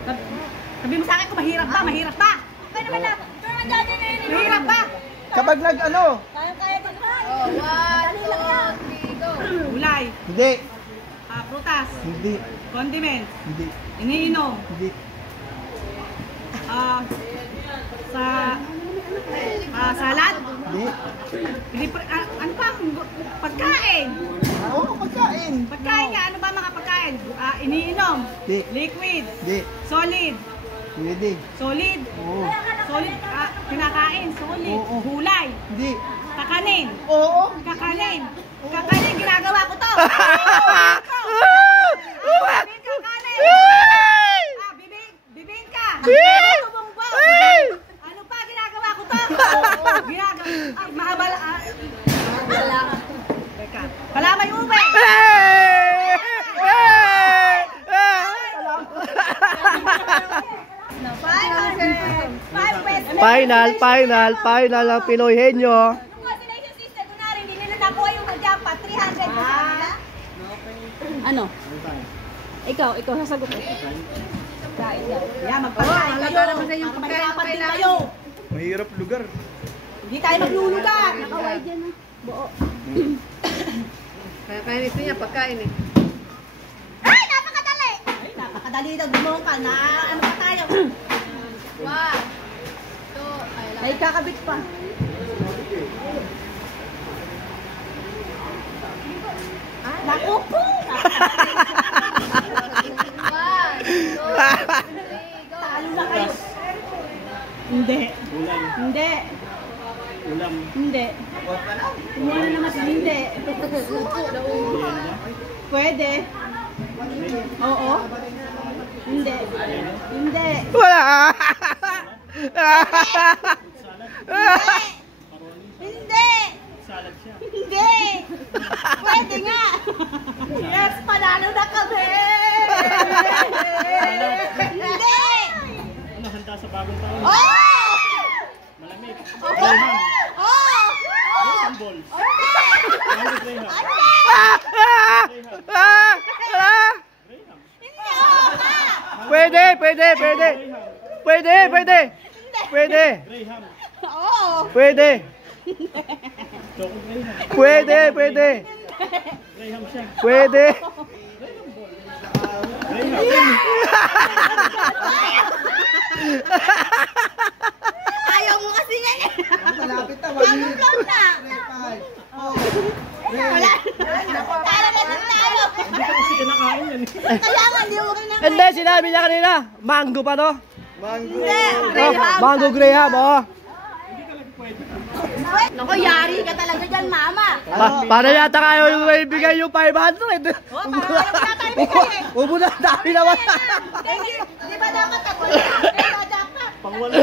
Sabi mo sa akin kung mahirap ba? Mahirap ba? Kaya naman na. Mahirap ba? Kapag nag-ano? Kaya din ba? Oh, 1, 2, 3, go. Gulay. Hindi. Prutas. Hindi. Condiments. Hindi. Iniinom. Hindi. Salad. Hindi. Ano pa? Pagkain. Oo, pagkain. Pagkain nga. Ano ba mga pagkain? Iniinom. Hindi. Liquid. Hindi. Solid. Hindi. Solid. Oo. Solid. Pinakain. Solid. Oo. Gulay. Hindi. Kakanin. Oo. Kakanin. Kakanin. Ginagawa ko to. Kakanin. Bibingka. Ano pa ginagawa ko to? Mahabala. Kalamay ube. Final ng Pinoy Henyo. Coordination system, kunwari, hindi nila nakuha yung mag-jampa, 300 nila. Ano? Ikaw sasagot mo. Kain daw. Yeah, magpakain kayo. Magpakain kayo. Mahirap lugar. Hindi tayo maglulugar. Nakaway dyan ah. Buo. Kaya nito niya, pagkain eh. Ay, napakadali! Ay, napakadali daw. Gumawa ka na. Ano pa tayo? 1, 2, Ay, kakabit pa. Naku po! 1, 2, 3, go. Talo na kayo. Hindi. Hindi. Hindi. Kumuna naman sa hindi. Pwede. Oo. Hindi. Hindi. Wala. Hindi. Hindi. Pwede nga. Yes, panalo na kami. Hindi. Ano, handa sa bagong taon? Oh! Malamig. Oh! Graham balls. Mango Graham. Pwede. Graham. Oo. Pwede. Choco Graham. Pwede. Graham siya. Pwede. Graham. Ayaw mo kasi nga eh. Malapit na. Float na. Wala. Tara na din tayo. Hindi ko kasi kinakain yan. Kaya nga, hindi mo kinakain. Hindi, sinabi niya kanina. Mango pa to. Mango. Graham. Mango Graham, oh. Naku, yari ka talaga dyan, mama. Para yata kayo yung ibigay yung 500. Oh, para wala tayo bigay eh. Ubo na, dami naman. Di ba dapat ako? Dapat. Pangwala.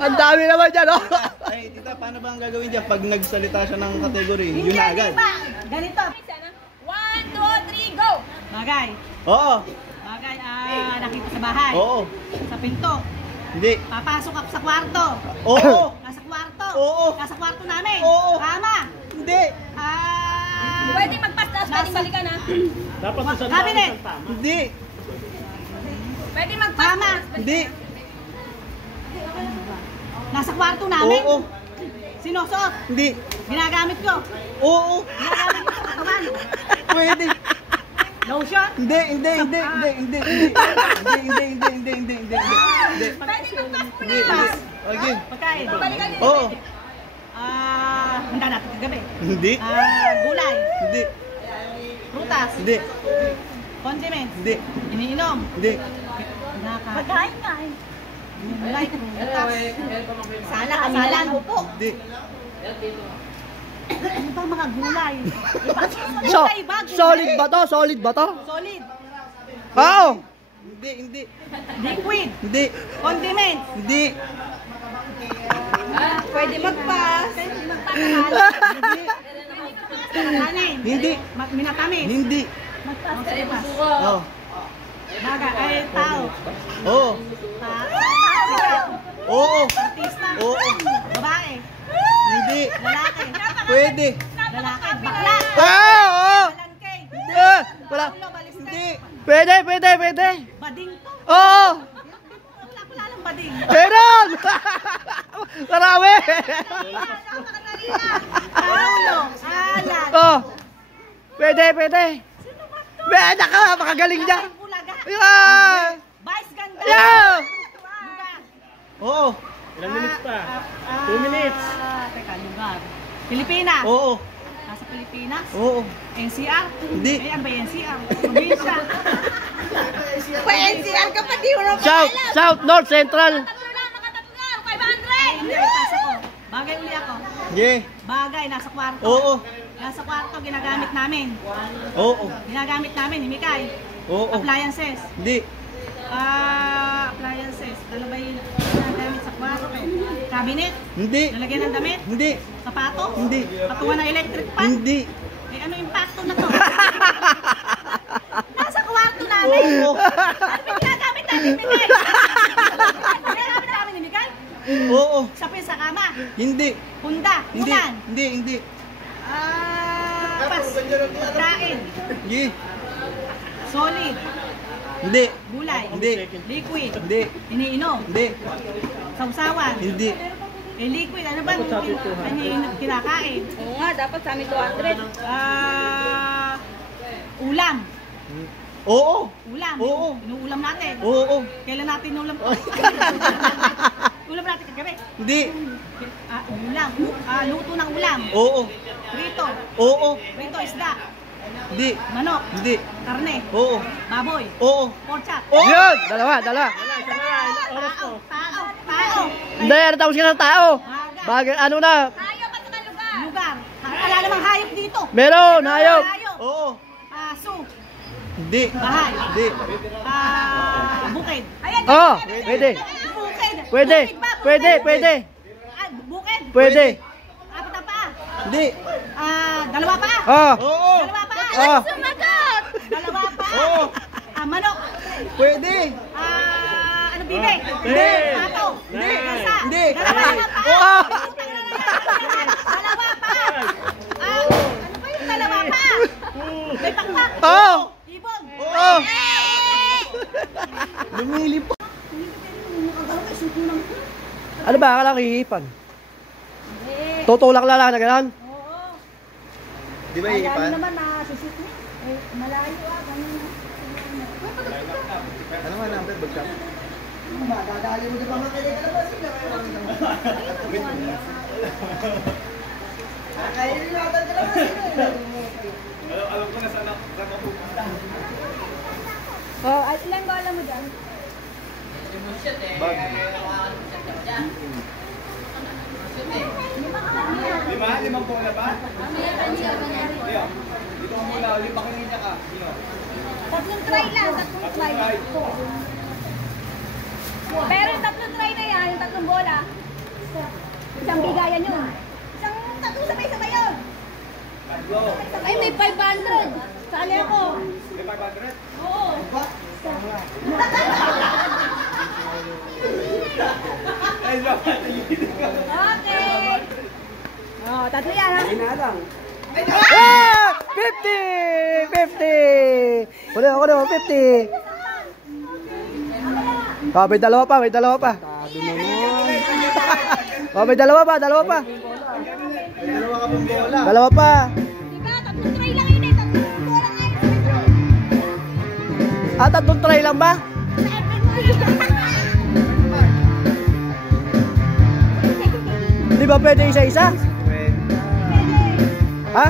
Ang dami naman dyan, oh. Ay, tita, paano ba ang gagawin dyan pag nagsalita siya ng kategory? Yun na agad. Ganito. 1, 2, 3, go. Bagay. Oo. Bagay, nakita sa bahay. Oo. Sa pinto. Hindi. Papasok ako sa kwarto. Oo. Nasa kwarto. Oo. Nasa kwarto namin. Oo. Tama. Hindi. Pwede magpastas, pwede balikan ha. Dapat sa Cabinet. tama. Hindi. Pwede Tama. magpastas. Hindi. Nasa kwarto namin. Oo. Sinusuot. Hindi. Ginagamit ko. Oo. Ginagamit ko sa katawan. Pwede. Lotion. Hindi. Pwede magpas mo Hindi. na. Okay. Pagkain. Balikan nito. Oo. Handa natin kagabi. Hindi. Gulay. Hindi. Prutas. Hindi. Condiments. Hindi. Iniinom. Hindi. Pagkain nga eh. Gulay. Prutas. Salan. Upo. Hindi. Ano ba mga gulay? Solid ba to? Solid. Solid. Oo. Hindi. Liquid. Hindi. Condiments. Hindi. Pwede magpas. Kanin. Hindi. Minatamis. Hindi. Magpas. Oo. Baga, ay tao. Oo. Sikat. Oo. Artista. Oo. Babae. Hindi. Lalaki. Pwede. Lalaki. Bakla. Oo. Balangkay. Wala. Ulo, balistek. Hindi. Pwede. Balikat. Bading to. Oo. Wala lang bading. Meron. Marami. Paulo, Alan. Oh. Pwede. Pwede ka, makagaling niya. Bulaga. Yeah. Vice ganda. Yeah. Lugar. Oo. Ilang minutes pa? 2 minutes. Teka, lugar. Pilipinas. Oo. Nasa Pilipinas. Oo. NCR? Hindi. Eh, ano ba yung NCR? Probinsya. NCR ka pa, di mo na South, North, Central. Nakatatlo lang, 500! Hindi, pass ako. Bagay uli ako. Yeah. Bagay, nasa kwarto. Oo. Nasa kwarto, ginagamit namin. Oo. Ginagamit namin, himikay. Oo. Appliances. Hindi. Appliances. Ano ba yung ginagamit sa kwarto? Cabinet? Hindi. Nalagyan ng damit? Hindi. Sapatos? Hindi. Patungan ng electric fan? Hindi. Eh, ano impacto na to? Nasa kwarto namin. Oo. Ano ba ginagamit namin, Miguel? Ginagamit namin ni Miguel? Oo. Sapin sa kama. Hindi. Punda. Hindi. Ulan. Hindi. Pas. Pagkain. Yeah. Solid. Hindi. Gulay. Hindi. Liquid. Hindi. Iniinom. Hindi. Sausawan. Hindi. Eh, liquid. Ano ba? Kinakain. Oo nga, dapat sa amin 200. Ulam. Oo. Ulam. Oo. Inuulam natin. Oo. Kailan natin inuulam to? Ulam natin kagabi. Hindi. Ulam. Luto ng ulam. Oo. Prito. Oo. Prito isda. Hindi. Manok. Hindi. Karne. Oo. Baboy. Oo. Pork chop. Yun, dalawa. Tao. Hindi, tapos ka ng tao. Bagay, ano na? Hayop at saka lugar. Lugar. Wala namang hayop dito. Meron, hayop. Oo. Aso. Hindi. Bahay. Hindi. Bukid. Ayan, Oh, pwede. Bukid. Pwede. Bukid ba? Pwede, pwede. Bukid. Pwede. Apat na paa. Hindi. Dalawa paa. Oh. Oo. Dalawa paa. Oh. Sumagot! Dalawa paa. Oo. Manok. Pwede. Ano bibe? Hindi. Pato. Hindi. Isa. Hindi. Dalawa paa. Oo. Dalawa paa. Ano ba yung dalawa paa? May pakpak. Oh. Ibon. Oh. Lumilip. Ano ba? Akala ko hihipan. Tutulak lang na gano'n. Di ba iipan? naman nasusit ni. Malayo ganun. Ano nga number? Bagsak. Oh, ilan ba alam mo dyan? Limang po na ba? Tatlong try lang, tatlong try. Pero yung tatlong try na yan, yung tatlong bola, isang bigayan yun. Tatlong sabay-sabay yun. Ay, may 500. Sali ako. May 500? Oo. Okay. Oh, tatlo yan ha. Ah! 50! 50! Kunin ako naman, 50! Oh, may dalawa pa. Oh, may dalawa pa. Dalawa ka pong bola. Dalawa pa. Diba, tatlong try lang yun eh. Tatlong bola nga yun. Tatlong try lang ba? Di ba pwede isa-isa? Ha?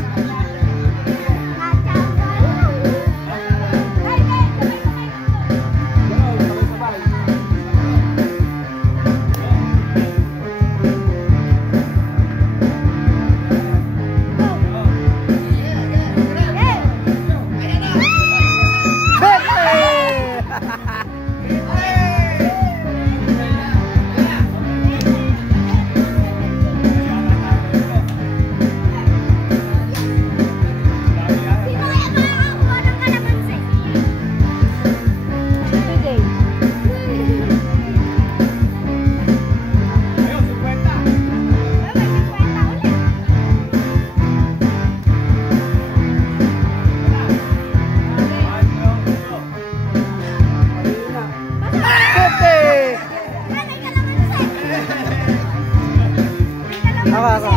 baka.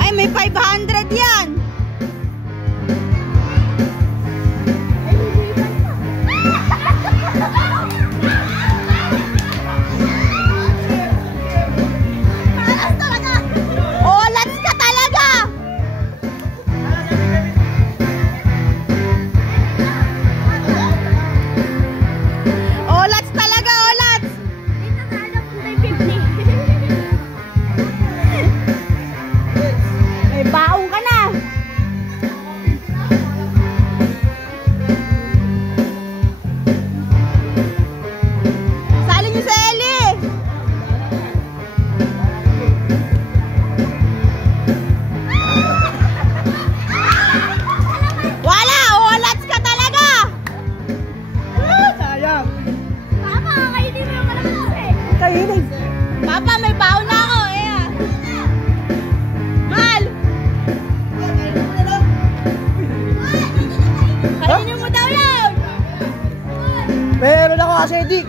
Ay, may 500 yan. Malas talaga. Olats ka talaga. Olats talaga, olats. May baong ka na. Sali niyo sa Eli. Wala, olats ka talaga. Sayang. Papa, kainin mo yung kalamansi. Kainin. Papa, may baon na ako. Mahal. Kainin mo daw yan. Meron ako kasi di.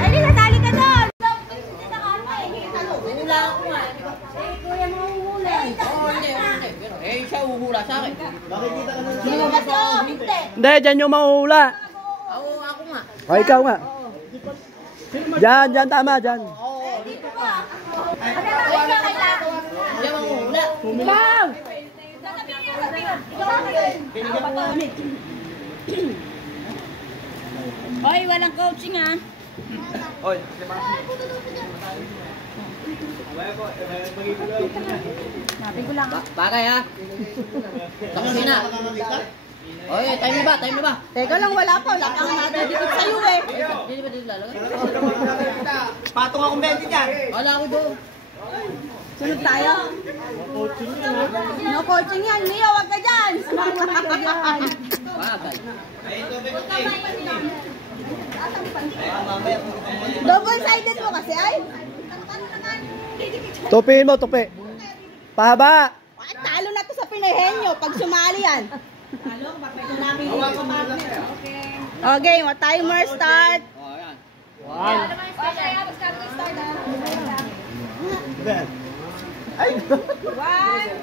Ay, nasali ka doon. Eh, siya uhula sa akin. Sino ba to? Hindi. Hindi, dyan yung mauhula. Ako nga. O, ikaw nga. Dyan, tama, dyan. Siya mahuhula. Ikaw. Hoy, walang coaching ha. Oy, Bagay ha. Sa kusina. Oy, time na ba? Teka lang, wala pa. Wala kang nadidikit sa'yo eh. Hindi ba dito lalagay? patong akong 20 dyan. Wala ako doon. Sunod tayo. No coaching yan. Mio, wag ka dyan. Bagay. Double-sided mo kasi ay. Tupiin mo, tupi. Pahaba. Ay, talo na to sa Pinahenyo pag sumali yan. Okay, what timer start. Oh, yan.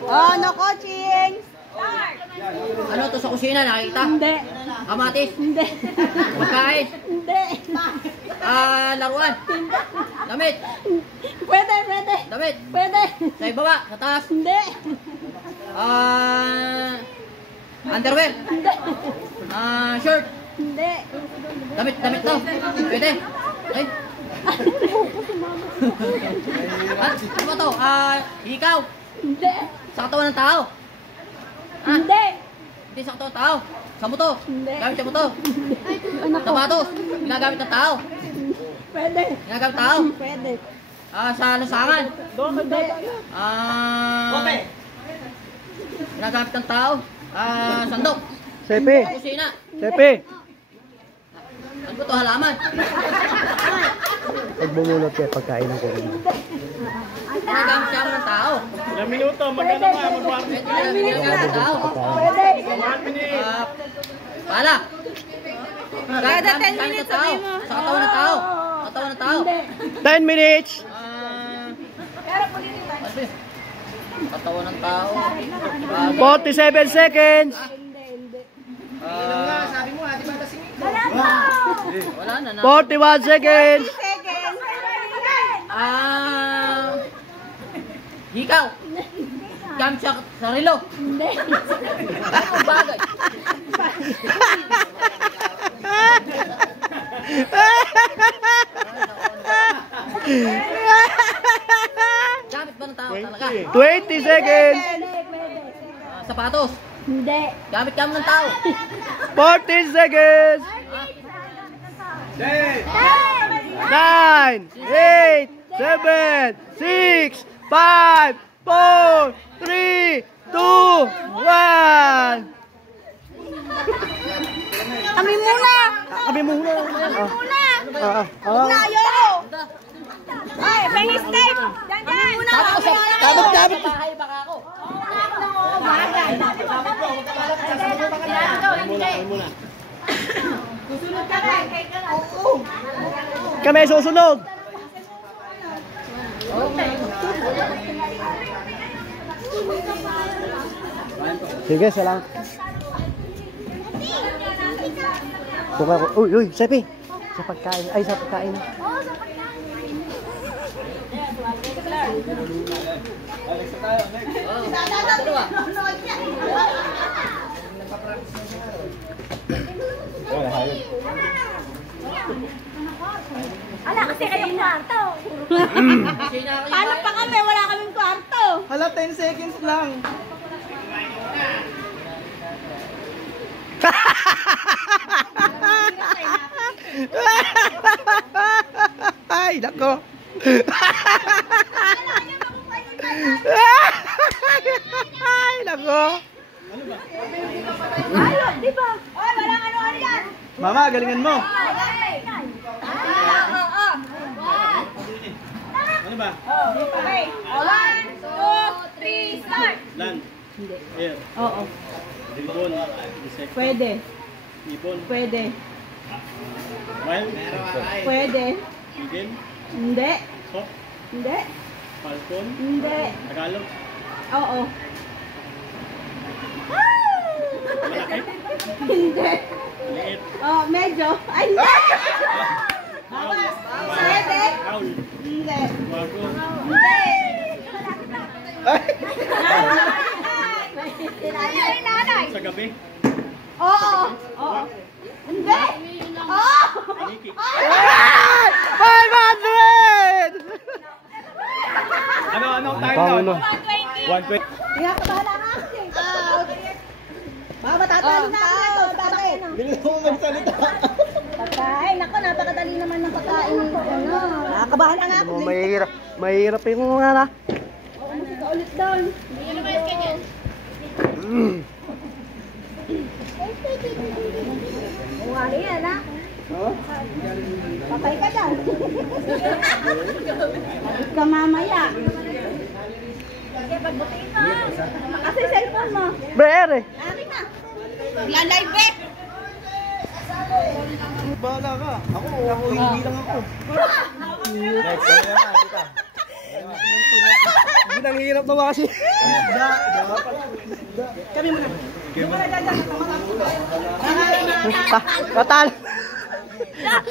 Oh, no coaching. Ano to sa kusina? Nakikita? Hindi. Kamatis? Hindi. Pagkain? Hindi. Laruan? Damit? Pwede. Damit? Pwede. Sa ibaba? Sa taas? Hindi. Underwear? Hindi. Shirt? Hindi. Damit to? Pwede? Ay? Ano ba to? Ikaw? Hindi. Sa katawan ng tao? Hindi. Hindi sa katawan ng tao? Sa buto? Hindi. Gamit sa buto? Anak ko. Sapatos? Ginagamit ng tao? Pwede. Ginagamit ng tao? Pwede. Sa lusangan? Hindi. Ginagamit ng tao? Sandok? Sepi. Kusina? Sepi. Ano ba ito? Halaman? Pag bumunot kayo, pagkain ng kulit. Ginagamit siya ng tao? Ilang minuto, magkano ba? Mag-1 Pwede ginagamit ng tao? Pwede. minute. Pala? Kada 10 Gamit ng minutes tao? sabihin mo. Sa katawan ng tao? Sa katawan ng tao? Hindi. 10 minutes. Katawan ng tao? 47 seconds. Wala na na. 41 seconds. Seconds. Hikaw? Gamit siya sa relo? Hindi. Anong bagay? Gamit ba ng tao talaga? 20 seconds. Sapatos? Hindi. Gamit ka ng tao? 40 seconds. 9, 8, 7, 6, 5, 4, 3, 2, 1. Kami muna! Kami muna. Muna! Ah. Ayoko! Ay, may step! Diyan, diyan! Muna! Dabit. Susunod ka rin! Kami susunod. Sige, salamat. Buka ko. Uy, Sepi. Sa pagkain. Ay, sa pagkain. Ala, kasi kayong kwarto. Paano pa kami? Wala kaming kwarto. Hala, 10 seconds lang. Ay, nako. Ay, nako. Ayun, di ba? Oy, walang ano-ano yan. Mama, galingan mo. Ano ba? Okay. 1, 2, 3, start. Land. Air. Oo. Ibon. Insect. Pwede. Ibon. Pwede. Wild. Pwede. Eagle. Hindi. Hawk. Hindi. Falcon. Hindi. Tagalog. Oo. Malaki. Hindi. Maliit. Oh, medyo. Ay, hindi. Pwede. Owl. Hindi. Wago. Hindi. Nanay. Sa gabi. Oo. Oo. Hindi. Oo. Paniki. 500! Anong time Paano? now? 120. Kaya ka bahala nga. Baba, tatalo na ako. Bakit? Bilis mo magsalita. Pagkain. Ako, napakadali naman ng pagkain. Nakakabahala nga ako. Mahirap yung mga na. Ulit doon. Wala yan, ha? Patay ka dyan. Bakit ka mamaya? Sige, pagbutiin mo. Kasi cellphone mo. Bere. Akin na. Live eh. Bahala ka. Ako, hindi lang ako. Hindi nanghihirap naman kasi. Kami muna. Katalo.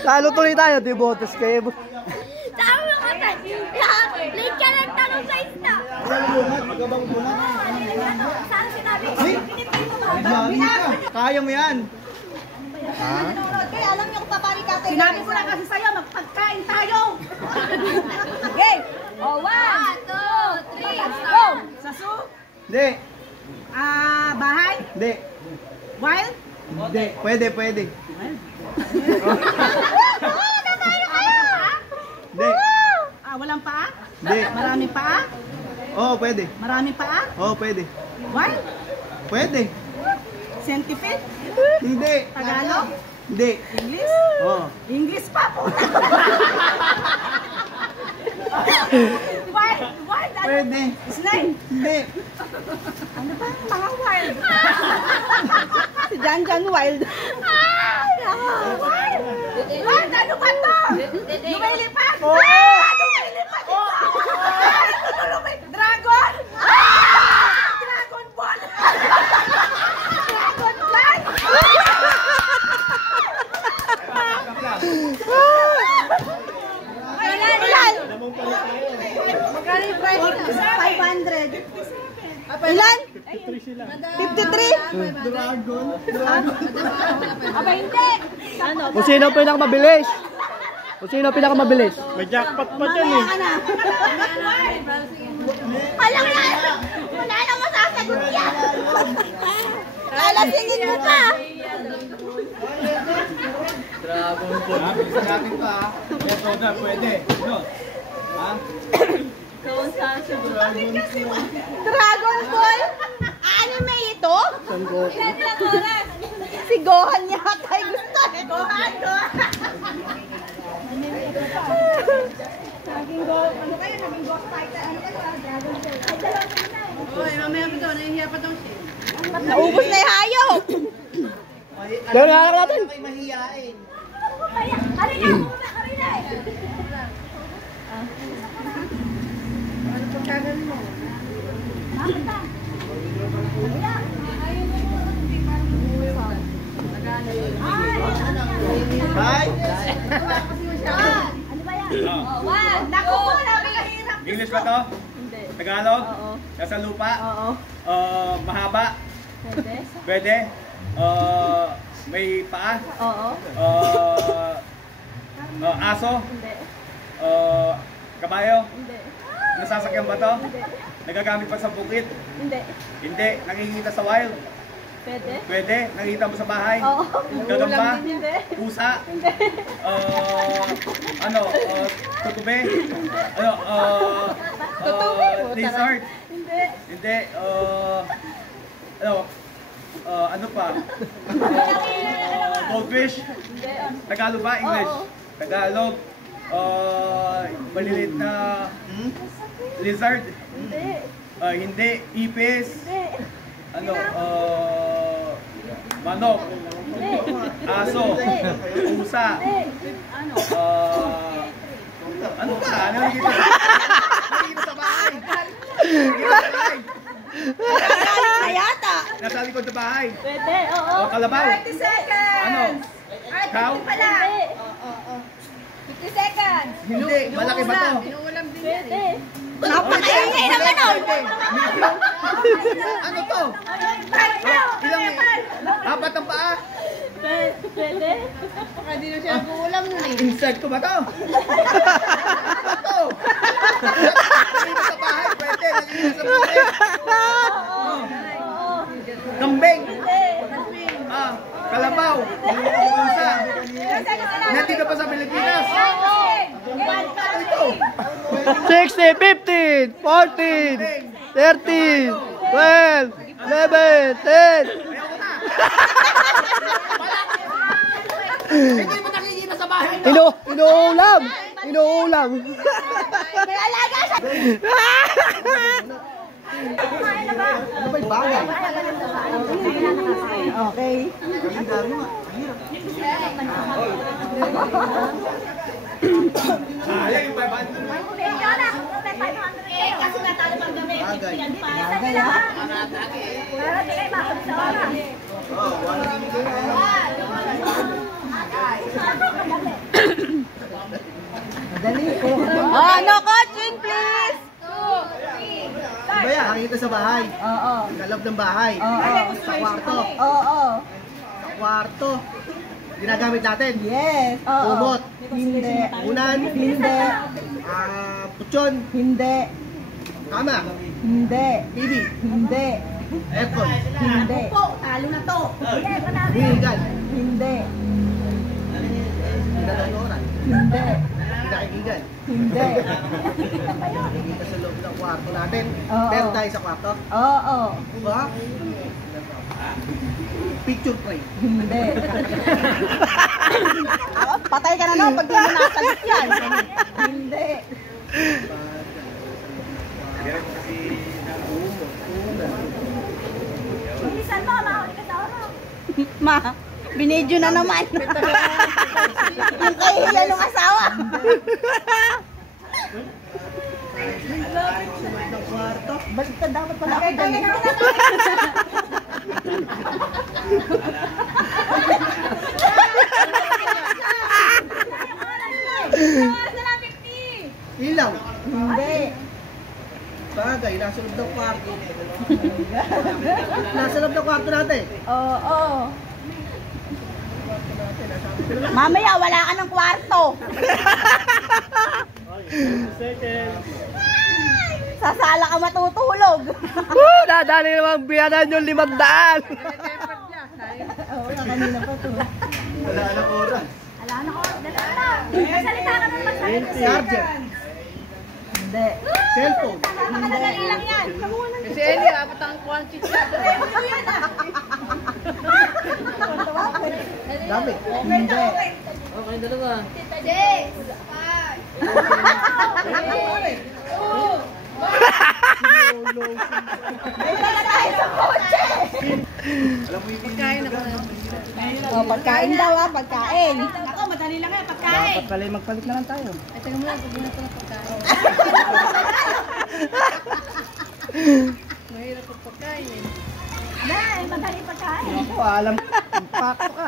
Talo tuloy tayo, di botes kayo. Sabi mo ka tayo. Late ka lang tanong sa isda. Saan sinabi? Pinipin mo ba? Kaya mo yan. Nanonood kayo. Alam niyo kung papari ka tayo. Sinabi ko na kasi sa'yo, magpagkain tayo. Okay. Oh, 1, 2, 3, go! Sa zoo, Hindi. bahay, Hindi. wild, Hindi. Pwede. Hindi. walang paa, Hindi. maraming paa, Oo, pwede. maraming paa, Oo, pwede. wild, Pwede. centipede, Hindi. Tagalog, Hindi. English, Oo. English pa po. Wild, ano? Pwede. Slime. Hindi. Ano ba? Mga wild. Si Jan Wild. Wild, ano ba to? Lumilipad. Lumilipad ito. Dragon. Dragon Ball. Dragon Fly. Ilan? Magkano yung price? 500. Ilan? 53? Aba, hindi. Ano? Kung sino ang pinakamabilis? Kung sino ang pinakamabilis? May jackpot pa dyan eh. Mamaya ka na. Alam na! Wala na masasagot yan! Alasingin mo pa! Sa natin pa. Ito na, pwede. No. Ha? Doon sa Dragon Ball? Anime ito? Ilang oras? Si Gohan yata ay gusto eh. Gohan! Naging Gohan. Ano kayo? Naging Gohan fighter. Ano kayo? Dragon Ball. Ay, dalawang na eh. Oy, mamaya pa daw, nahihiya pa daw siya. Naubos na yung hayop. Gawin nga natin. Kayo mahihiyain. Aray na! Aray na! Ano pang gagawin mo? Bye! Ano ba yan? One! Naku po! Napakahirap! English ba to? Hindi. Tagalog? Oo. Nasa lupa? Oo. Mahaba? Pwede? Pwede? May paa? Oo. Aso? Hindi. Kabayo? Hindi. Nasasakyan ba to? Hindi. Nagagamit pa sa bukid? Hindi. Hindi. Nakikita sa wild? Pwede? Pwede. Nakikita mo sa bahay? Oo. Gagamba? Hindi. Pusa? Hindi. Tutube? Lizard? Hindi. Hindi. Ano pa? Goldfish? Hindi. Tagalog ba? English? Oo. Tagalog. Maliliit na lizard? Hindi. Hindi. Ipis? Hindi. Manok? Hindi. Aso? Pusa? Hindi. Ano ba? Ano nakikita sa bahay? Nakikita sa bahay? Galit na yata. Nasa likod sa bahay? Pwede. Oo. Kalabaw? 30 seconds! Ano? Cow? Pala! Hindi. 50 seconds! Hindi. Malaki ba to? Pwede. Napakaingay naman oh! Ano to? Ilang? Apat ang paa? Pwede. Hindi na siya nag-uulam nun eh. Insect ko ba to? Ano to? Nakikita sa bahay? Pwede. Nakikita sa bahay? Oo. Kambing? Hindi. Kalabaw? Pusa? Nandito pa sa Pilipinas? Ano ito? 60, 15, 14, 13, 12, 11, 10. Ayoko na. Hindi mo nakikita sa bahay? Inuulam! Inuulam! May alaga siya! Ano ba'y bagay? Okay. Sayang yung 500. Kasi natalo pang kami. Bagay. Bagay ah. Pero di kayo makapag sa oras. Oh, no coaching please. Ano ba yan? Nakikita sa bahay. Oo. Kalab ng bahay. Oo. Sa kwarto. Oo. Sa kwarto. Ginagamit natin. Yes. Oo. Kumot. Hindi. Unan. Hindi. Putsyon. Hindi. Kama. Hindi. TV. Hindi. Aircon. Hindi. Talo na to. Hinihigan. Hindi. Pinanonoran. Hindi. Pinakikigan. Hindi. Nakikita sa loob ng kwarto natin. Oo. Meron tayo sa kwarto. Oo. Diba? Picture frame. Hindi. Patay ka na no pag di mo nasalit yan. Hindi. Bilisan mo, mahuli ka sa oras. Ma, binidyo na naman. Ang kahihiya ng asawa. Ng kwarto. Balik ka dapat pala ako dyan eh. Ilaw. Hindi. Bagay, nasa loob ng kwarto. Nasa loob ng kwarto natin. Oo. Mamaya, wala ka ng kwarto. Sa sala ka matutulog. Woo! Dadali naman biyanan yung 500! Oo, kanina pa to. Wala ng oras. Ala na ko, dala na. Salita ka ng magsalita. Charger. Hindi. Cellphone. Napakadali lang yan. Kasi Eli, apat ang quantity. Ano yan ah? Dami. Hindi. Okay, dalawa. Jay! Pagkain ako na. Oh, pagkain daw ah, pagkain. Ako, madali lang yan, pagkain. Dapat pala magpalit na lang tayo. Ay, taga mo lang, pag muna pala pagkain. Mahirap ang pagkain eh. Dahil, madali pagkain. Ako, alam. Impacto ka.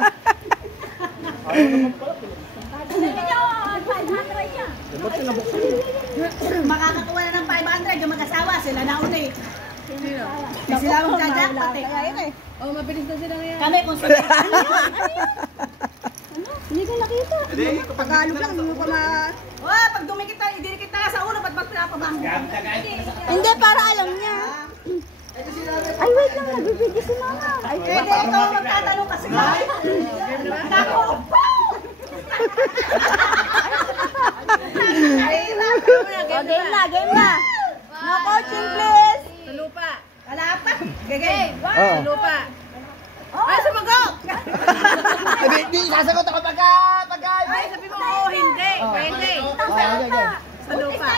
Sige nyo, 500 yan. Ba't sinabuksan mo? Makakakuha na ng 500 yung mag-asawa, sila na una eh. Sino? Sila ang magjajackpot eh. Kaya yun eh. Oh, mabilis na sila ngayon. Kami kung sila. Ano yan? Ano? Hindi ko nakita. Tagalog lang, hindi mo pa ma... Oh, pag dumikit tayo, ididikit tayo sa ulo, ba't ba't pinapabangga? Hindi, para alam niya. Ay, wait lang, nagbibigay si mama. Ay, pwede ikaw magtatanong kasi. Nako! O, game na, game na. No coaching, please. Sa lupa. Kalapat. Gagay. Oo. Sa lupa. Ay, sumagot! Hindi, sasagot ako pagka... Ay, sabi mo, oo, hindi. Pwede. Sa lupa.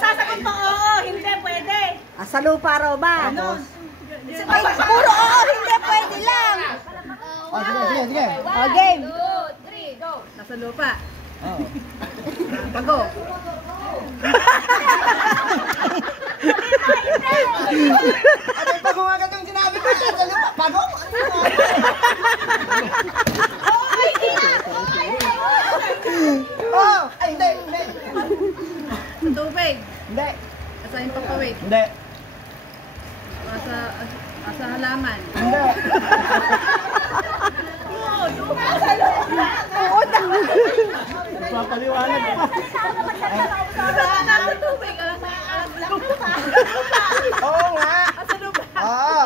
Sasagot mo, oo, hindi, pwede. Sa lupa raw ba? Ay, puro oo, hindi, pwede lang. Oh, sige. O, game. Nasa lupa. Pago. Ano pa kung agad yung sinabi ko? Sa lupa, bago? Oh, ay, hindi. Sa tubig. Hindi. Sa yung papawid. Hindi. Sa halaman. Hindi. Papaliwanag pa. Sa tubig, Oo nga. Sa lupa. Oo.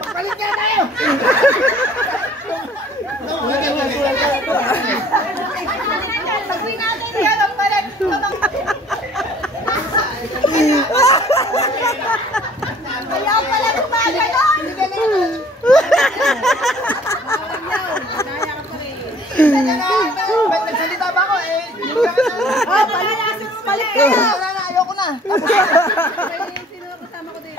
Magpalit nga tayo. Ayaw pala gumaganon! Ba't nagsalita ba ako eh? Balik kayo! Wala na, ayoko na. Sino kasama ko din?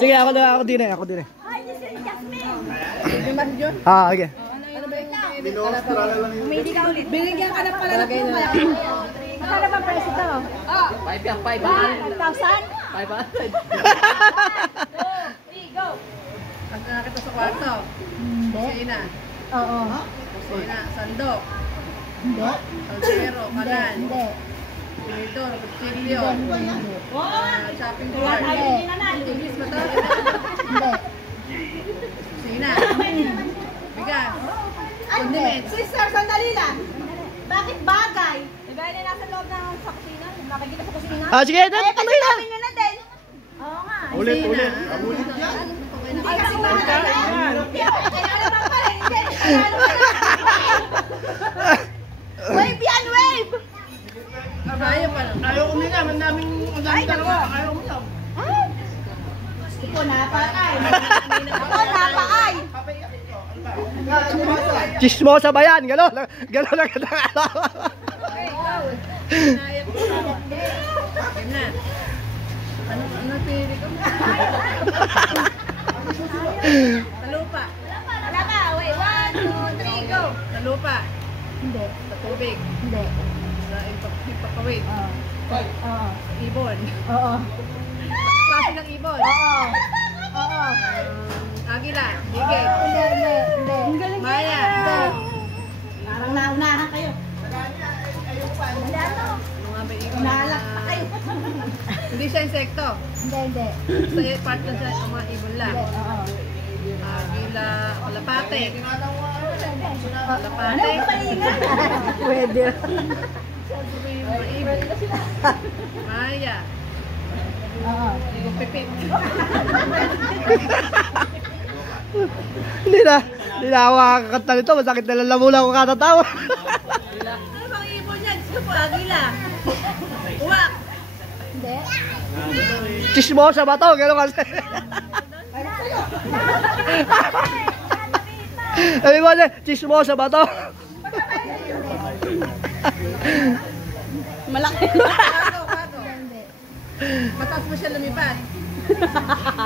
Sige, ako din eh. Ay, this is Jasmine! Okay. Ano ba yung hindi ka ulit? Binigyan ka na pala ng pumaya. Magkano ba presyo to? 5 yan, 5. 5,000? 500. 3, go! Pag nakita sa kwarto. Kusina. Oo. Kusina. Sandok. Hindi. Kaldero. Kanan. Hindi. Pinidor. Kutsilyo. Shopping Kaya cart. tayo hindi naman. English ba ito? Hindi. Kusina. Bigas. Condiments. Sister, sandali lang. Bakit bagay? Diba yun nasa loob ng sa kusina? Nakikita sa kusina? Sige, tuloy na. Sabi nyo na din. Oo nga. Ulit. Hindi kasi bagay. Kaya naman pala, hindi. Wave yan, wave! Kaya pa lang. Ayaw ko nila, ang daming dalawa. Ayaw mo lang. Ito, napaay. Ako, napaay. Chismosa ba yan? Gano'n lang ang Hinayap ko. Game na. Ano pili ko? Talupa. Wala ba? Wait, 1, 2, 3, go! Talupa. Hindi. Sa tubig. Hindi. Sa impapawid. Oo. Ibon. Oo. Klase ng ibon. Oo. Oo. Agila. Higit. Hindi. Maya. Parang naunahan kayo. Wala to. Ano nga ba ibon? Nalak pa kayo. Hindi siya insekto. Hindi. Sa part na siya ang mga ibon lang. Oo. Agila. Kalapate. Ano Kalapate. yung palingan? Pwede. Mga ibon. Maya. Oo. Ibon pipit. Hindi na ako makakakanta nito. Masakit na lalamunan ko katatawa. Ano bang ibon yan? Gusto po, agila. Uwak. Hindi. Chismosa ba to? Gano'n kasi. Sabi mo na, chismosa ba to? Malaki. Mataas mo siya lumipad.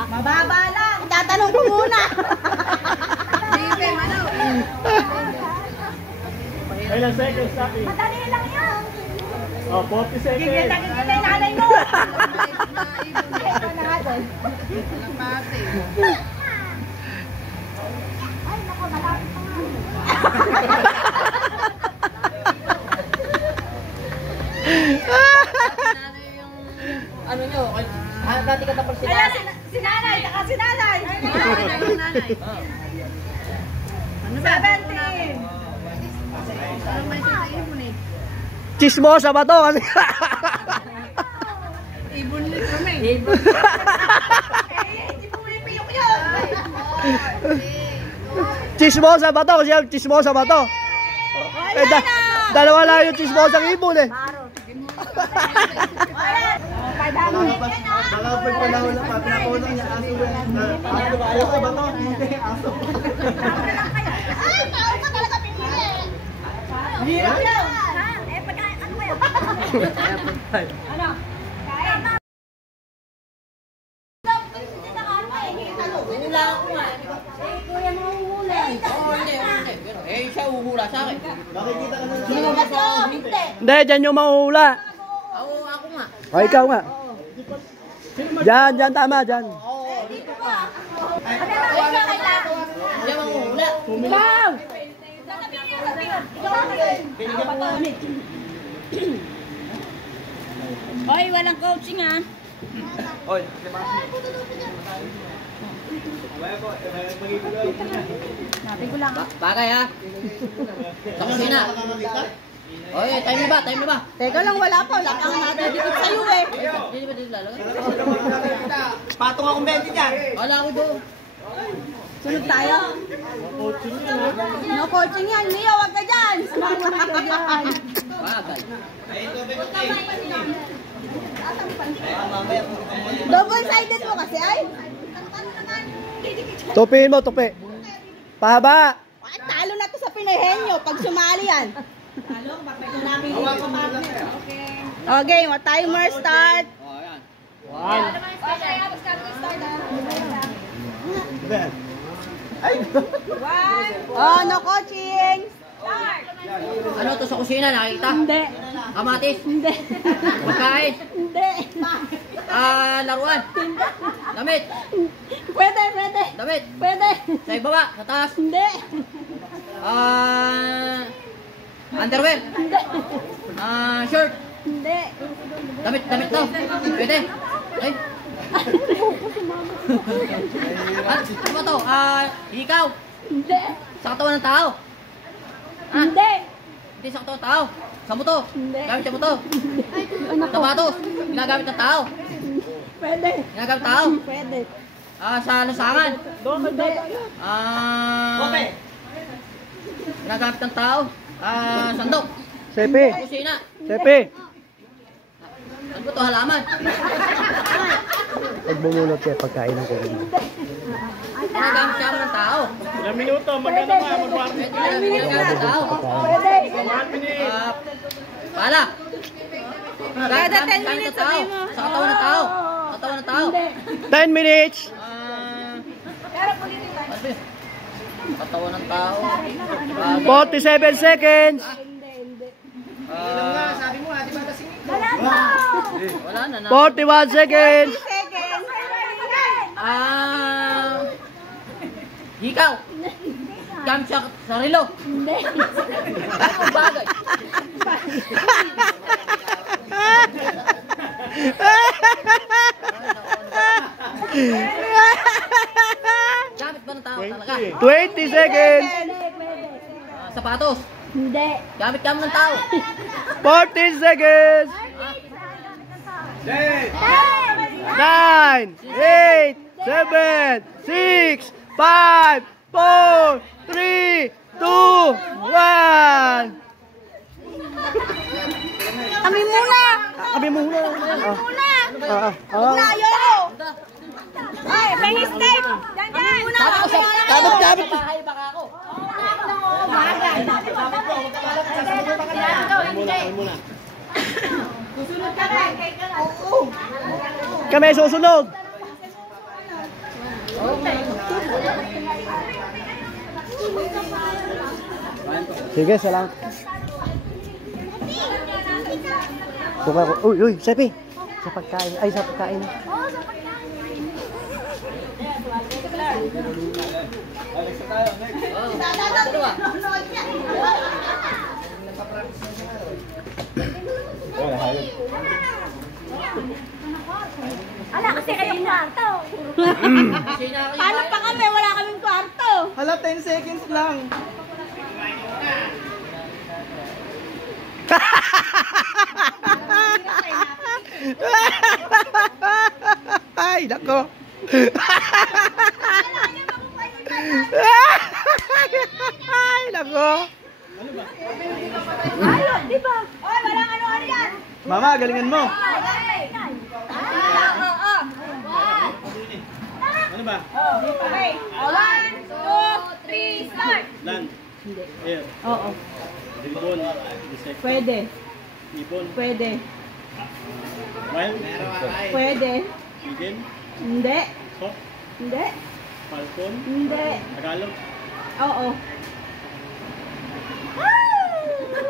Mababa lang. Tatanong ko muna. Bibe, ano? Ilang seconds natin? Madali lang yan. Oh, 40 seconds. Kita yung nanay mo. Ay, nako, malapit pa nga. Ano nyo? Dati ka tapos sila. Ayan, si nanay, saka si nanay. Nanay. Ano ba? 17. Ano may ibon eh? Chismosa ba to? Kasi Ibon ulit kami. Ibon. Hindi po ulit piyok yun. chismosa ba to? Kasi chismosa ba to? Eh, dalawa lang yung chismosa ng ibon eh. Baka pag panahon na pa, pinakulang niya aso ba? Aso ba? Aso ba to? Hindi, aso. Ay, tao ka talaga pinili. Hirap yun. Eh, pagkain, ano kayo? Ano? Kain. Hula ako nga. Kuya mo hula. Oo, hindi. Eh, siya uhula sa akin. Makikita ka na lang. Sino ba to? Hindi. Hindi, dyan yung mahuhula. Ako nga. O, ikaw nga. Dyan, tama, dyan. Dito ka. Ano ba? Ikaw kailangan. Siya manguhula. Ikaw! Hoy, walang coaching ah. Oy, Natin ko lang. Bagay ha. Sa kusina. Oy, time na ba? Teka lang, wala pa. Wala kang nakadidikit sa'yo eh. Hindi ba dito lalagay? patong akong 20 dyan. Wala ako doon. Sunod tayo. No coaching yan. Leo, wag ka dyan. Sumama ka dyan. Bagay. Double-sided mo kasi ay. Tupiin mo, tupi. Pahaba. Ay, talo na to sa Pinoyhenyo pag sumali yan. Talo, bakit ito namin Okay, timer start. Oh, yan. Oh, no coaching. Ano to sa kusina? Nakikita? Hindi. Kamatis? Hindi. Pagkain? Hindi. Laruan? Damit? Pwede. Damit? Pwede. Sa ibaba? Sa taas? Hindi. Underwear? Hindi. Shirt? Hindi. Damit to? Pwede? Ay? Ano ba to? Ikaw? Hindi. Sa katawan ng tao? Hindi. Hindi sa katawan ng tao? Sa buto? Hindi. Gamit sa buto? Anak ko. Sapatos? Ginagamit ng tao? Pwede. Ginagamit ng tao? Pwede. Sa lasangan? Hindi. Ginagamit ng tao? Sandok? Sepe. Kusina? Sepe. Ano ba ito? Halaman? Pag bumunot siya, pagkain ng kulit. Ginagamit siya ng tao? Ilang minuto, maganda nga, mag-warm. Ginagamit ng tao? Pwede. Pala? Kada 10 Gamit minutes ng tao? sabihin mo. Sa katawan ng tao? Sa katawan ng tao? Hindi. 10 minutes. Pero pulitin tayo. Katawan ng tao? 47 seconds. Sabi mo, di ba kasi Wala na na. 41 seconds. Seconds. Ikaw? Gamit siya sa relo? Hindi. Ano bagay? Gamit ba ng tao talaga? 20 seconds. Sapatos? Hindi. Gamit ka ng tao? 14 seconds. 9, 8, 7, 6, 5, 4, 3, 2, 1. Kami muna! Kami muna. Muna! Ah. Ayoko! Ay, may step! Diyan, diyan! Muna! Dapat. Bahay baka ako. Susunod kami! Kami susunod. Sige, salamat. Buka ko. Uy, Sepi. Sa pagkain. Ay, sa pagkain. Ala, kasi kayong kwarto. Paano pa kami? Wala kaming kwarto. Hala, 10 seconds lang. Ay, nako. Ay, nako. Ano, di ba? Oy, walang ano-ano yan. Mama, galingan mo. Ano ba? Okay. 1, 2, 3, start. Land. Air. Oo. Ibon. Insect. Pwede. Ibon. Pwede. Wild. Pwede. Eagle. Hindi. Hawk. Hindi. Falcon. Hindi. Tagalog. Oo.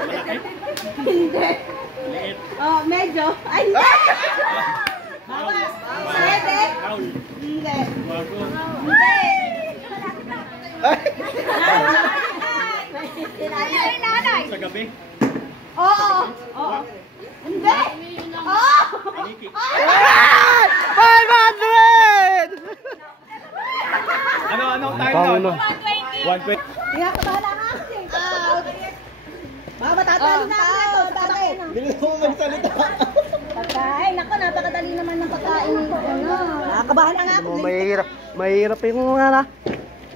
Malaki. Hindi. Maliit. Oh, medyo. Ay, hindi. Pwede. Owl. Hindi. Wago. Hindi. Nanay, nanay. Sa gabi. Oo. Oo. Hindi. Oo. Paniki. 500! Ano time Paano? nun? 120. Kaya ka bahala na kasi. Baba, tatalo na ako. Bakit? Bilis mo magsalita. Pagkain. Ako, napakadali naman ng pagkain nito. Nakakabahan na nga ako. Mahirap yung mga na.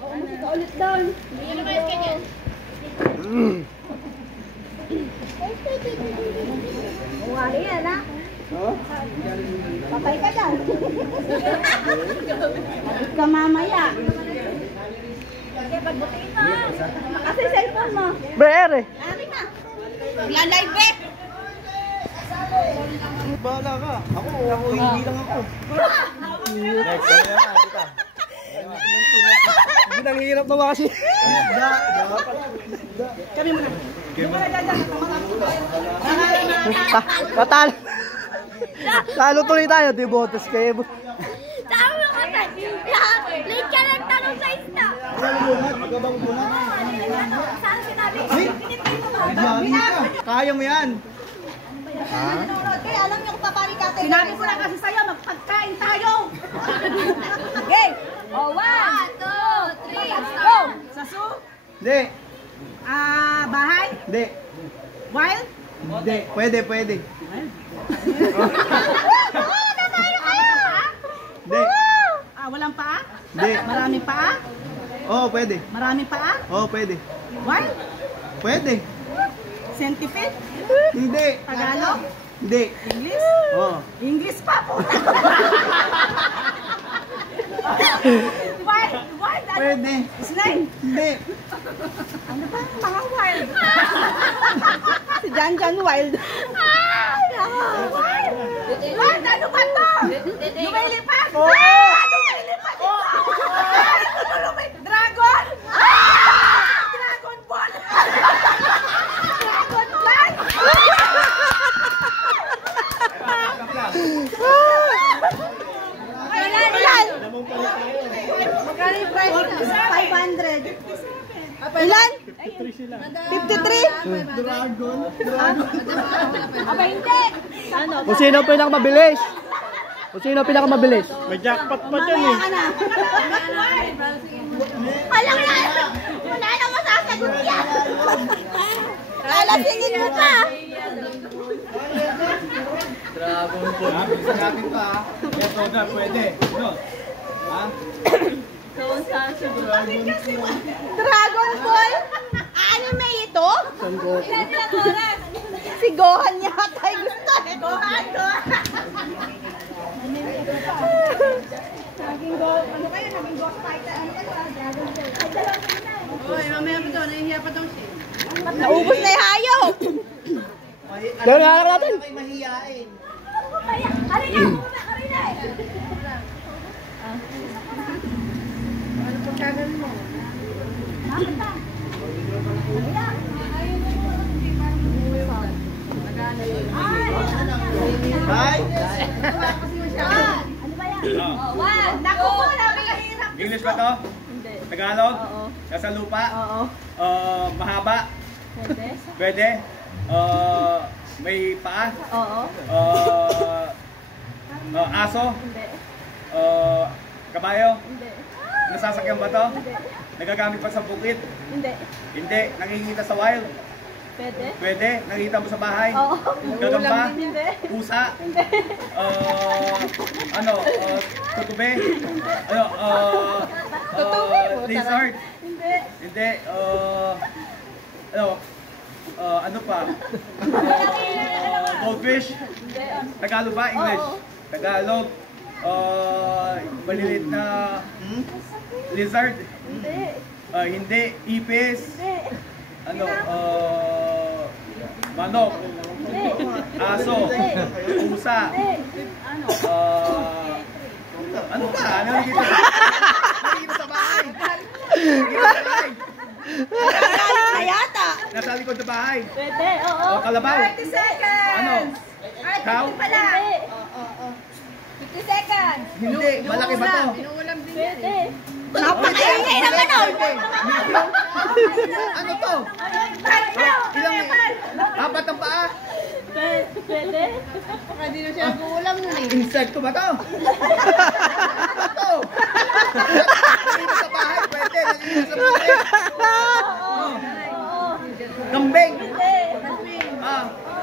Ano ka ulit doon? Wali yan, ha? Patay ka dyan. Bakit ka mamaya? Sige, pagbutiin mo. Kasi cellphone mo. Bere. Akin na. Wala live eh. Bahala ka. Ako, hindi lang ako. Next, kaya kita. Hindi nanghihirap naman kasi. Kami muna. Patalo. Talo tuloy tayo, di botas kayo. Sabi mo kasi, late ka lang tanong sa ista. Saan sinabi? Kaya mo yan. Nanonood kayo, alam niyo kung paparikatin. Sinabi ko na kasi sa'yo, magpagkain tayo. Okay. Oh, 1, 2, 3, go! Sa zoo? Hindi. Bahay? Hindi. Wild? Hindi. Pwede. Natayo kayo! Hindi. Walang paa? Hindi. Maraming paa? Oo, pwede. Maraming paa? Oo, pwede. Wild? Pwede. Centipede? Hindi. Tagalog? Hindi. English? Oo. English pa po! Wild? Wild? Ano? Pwede. Snake? Hindi. Ano ba? Mga wild. Si Jan Wild. Wild! Wild! Ano ba to? Lumilipad? Oo! Lumilipad ito! Dragon! Dragon Ball! Dragon Fly! Ilan? Magkano yung price? 500. Ilan? 53? Dragon. Aba hindi. Ano? Kung sino pinakamabilis. Kung sino pinakamabilis. May jackpot pa dyan eh. Mamaya ka na. Alam na. Wala na masasagot yan. Alasingin mo pa. Dragon Ball. Bisa natin pa ha. Ito na, pwede. No. Ha? Dragon Ball? Anime ito? Ilang oras? Si Gohan yata ay gusto eh. Gohan. Naging Ghost Fighter. Ano ka ba? Dragon Ball. Ay, dalawang na eh. Uy, mamaya pa daw. Nahihiya pa daw siya. Naubos na yung hayop. Dahil nga lang natin. Ay, mahihain. Hi! Naku po, napakahirap. English ba to? Tagalog? Nasa lupa? Mahaba? Pwede? May paa? Aso? Kabayo? Nasasakyan ba to? Nagagamit pa sa bukid? Hindi. Nakikita sa wild? Pwede? Nakikita mo sa bahay? Gagamba? Pusa? Tutube? Lizard? Hindi. Ano pa? Goldfish? Tagalog ba? English? Tagalog? Maliliit na lizard? Hindi. Ipis? Manok? Aso? Pusa? Ano ba? Ano nakikita? Nakikita sa bahay? Nakikita sa bahay? Galit na yata. Nasa likod sa bahay? Pwede, oo. O kalabaw? 30 seconds. Ano? Cow? Pala. 50 seconds. Hindi. Malaki ba to? Pwede. Napakaingay naman oh. Ano to? Ilang? Apat ang paa? Pwede. Hindi na siya nag-uulam nun eh. Insekto ba to? Ano to? Nakikita sa bahay? Pwede. Nakikita sa bahay? Kambing?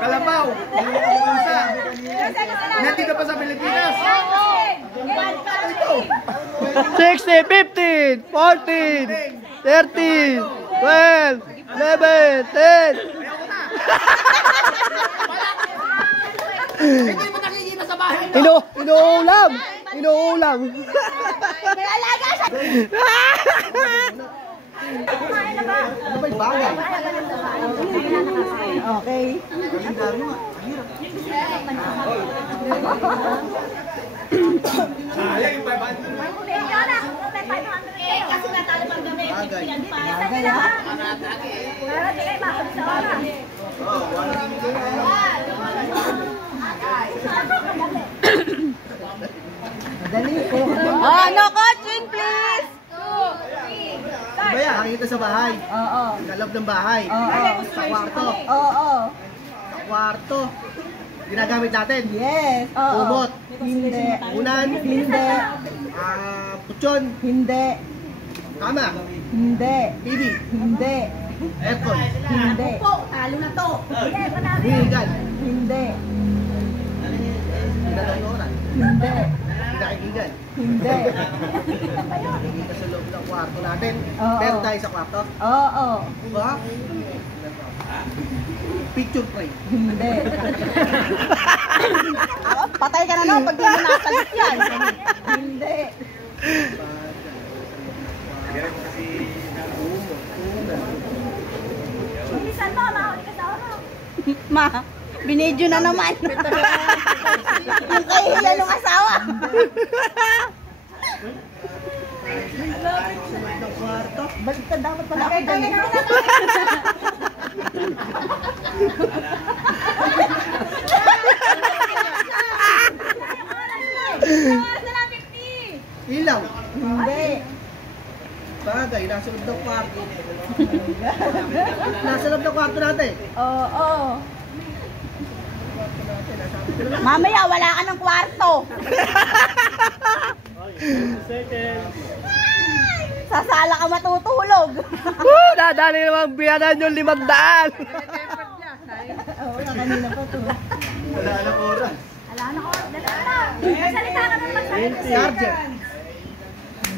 Kalabaw? Pusa? Nandito pa sa Pilipinas? Ano ito? 60, 15, 14, 13, 12, 11, 10. Hindi mo nakikita sa bahay? Inuulam! Inuulam! May alaga siya. Ano ba yung bagay? Okay. Sayang yung 500. Kasi natalo pang gabi. Bagay. Para di kayo makapit sa oras. Oh, no coaching please. Ano ba yan? Nakikita sa bahay? Oo. Sa loob ng bahay? Sa kwarto? Oo. Sa kwarto? Ginagamit natin? Yes. Oo. Kumot? Hindi. Unan? Hindi. Putsyon? Hindi. Kama? Hindi. TV? Hindi. Aircon? Hindi. Talo na to. Hihigan? Hindi. Pinanonoran? Hindi. Pinakikigan? Hindi. Nakikita sa loob ng kwarto natin? Oo. Meron tayo sa kwarto? Oo. Ba? Picture frame? Hindi. Patay ka na no pag hindi mo nasalit yan. Hindi. Bilisan mo, mahuli ka sa oras. Ma, binidyo na naman. Yung kahihiya ng asawa. Ng kwarto? Balik ka dapat pala ako dali. Ilaw? Hindi. Bagay, nasa loob ng kwarto. Nasa loob ng kwarto natin. Oo. Mamaya wala ka ng kwarto. Sa sala ka matutulog. Dadali namang biyanan yung 500. Oo, kanina pa to. Wala nang oras. Ala na ko. Salita ka ng masaya. Charger?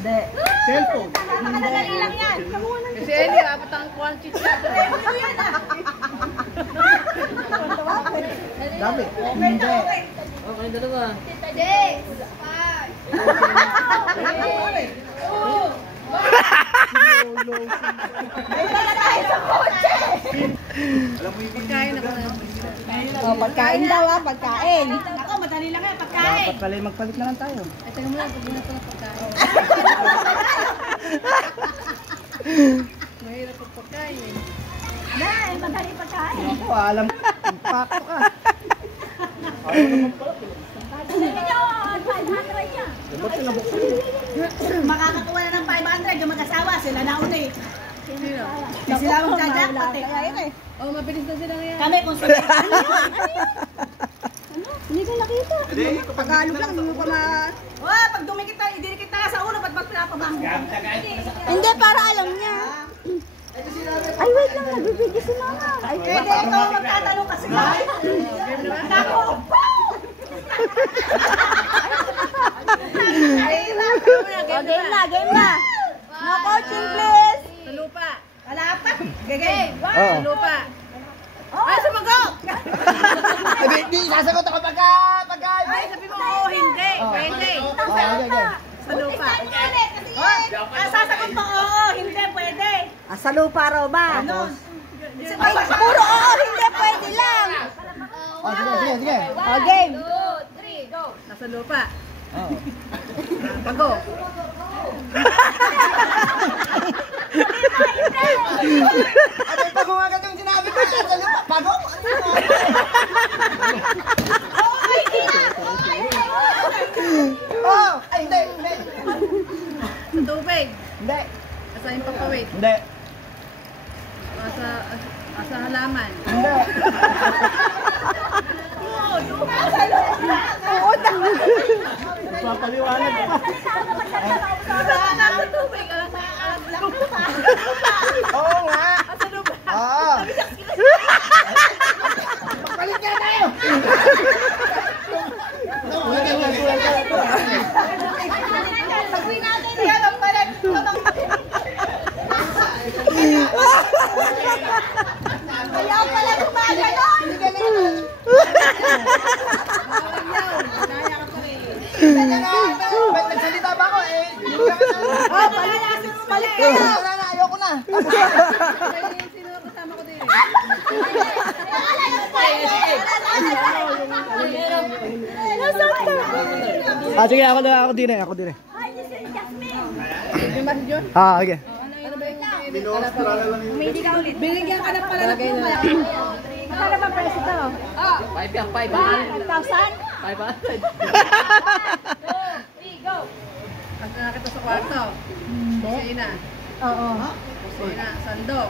Hindi. Cellphone. Napakadali lang yan. Kasi Eli, apat ang quantity siya. Dami. Hindi. Okay, dalawa. Tita Jay. Pagkain ako na. Oh, pagkain daw ah, pagkain. Ako, madali lang yan, pagkain. Dapat pala magpalit na lang tayo. Ay, taga mo lang, pag muna ito na pagkain. Mahirap ang pagkain eh. Na, madali pagkain. Ako, alam. Impacto ka. Sabi niyo, 500 yan. Makakakuha na ng 500 yung mag-asawa, sila nauna eh. Sino? Hindi sila magjajakpat eh. Kaya yun eh. Oh, mabilis na sila ngayon. Kami kung sila. Ano yun? Hindi ka nakita. Tagalog lang, hindi mo pa ma... Oh, pag dumikit tayo, ididikit tayo sa ulo, ba't pinapabang? Hindi, para alam niya. Ay, wait lang, nagbibigay si mama. Ay, pwede ikaw magtatanong kasi. Nako! Game na, game na. No coaching, please. Sa lupa. Wala pa. Game. Oo. Sa lupa. Ay, sumagot! Hindi, sasagot ako pagka... Ay, sabi mo, oo, hindi. Pwede. Sa lupa. Ang sasagot mo, oo, hindi, pwede. Sa lupa raw ba? Ay, puro oo, hindi, pwede lang. Sige. O, game. Nasa lupa. Pago. Ano yung pagong agad yung sinabi ko? Sa lupa, pagong? Oh, ay, hindi. Sa tubig. Hindi. Asa yung papawid. Hindi. Asa halaman. Hindi. Papaliwanag pa. Sa tubig. Oo nga. Sa lupa. Oo. Magpalit nga tayo. Saguin natin yan, ang palag. Kaya pala gumaganon. Nagsalita ba ako eh? Oh, palit kayo. Wala na, ayoko na. Sino kasama ko din? Sige, ako din eh. Ay, si Jasmine. Okay. Ano ba yung Hindi ka ulit. binigyan ka na pala ng puma? Magkano ba presyo to? 5 yan, 1,000? 500. 3, go. At nakita sa kwarto. Kusina. Oo. Kusina. Sandok.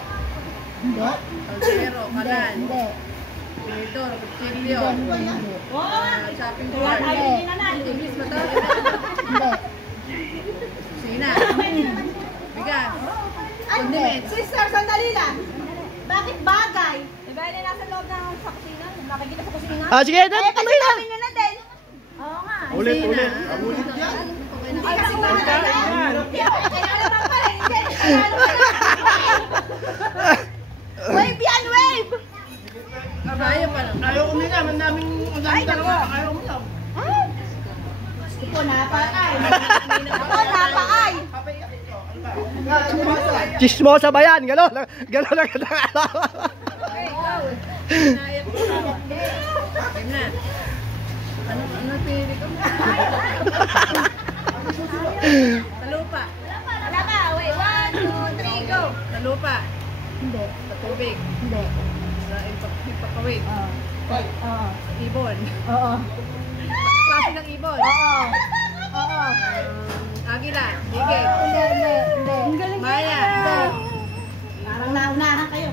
Hindi. Kaldero. Kalan. Hindi. Pinidor. Kutsilyo. Shopping Kaya cart. tayo din na English ba to? Hindi. Kusina. Bigas. Hindi. Sister, sandali lang. Bakit bagay? Diba yun nasa loob ng sa kusina? Nakikita sa kusina? Sige, tuloy na. Sabi nyo na din. Oo nga. Ulit. Hindi kasi bagay. Kaya naman pala. Hindi. Wave yan, wave! Kaya pa lang. Ayaw ko nila. Man namin ang dami talaga. Ayaw ko lang. Gusto ko napaay. Ako napaay. Chismosa ba yan? Gano'n lang. Okay, go. Naya ko. Game na. Ano pinili ko? Talupa. Wala ka. Wait, 1, 2, 3, go. Talupa. Hindi. Sa tubig. Hindi. Sa impakawid. Oo. Ibon. Oo. Klase ng ibon. Oo. Oo. Agila. Digig. Hindi. Maya. Parang naunahan kayo.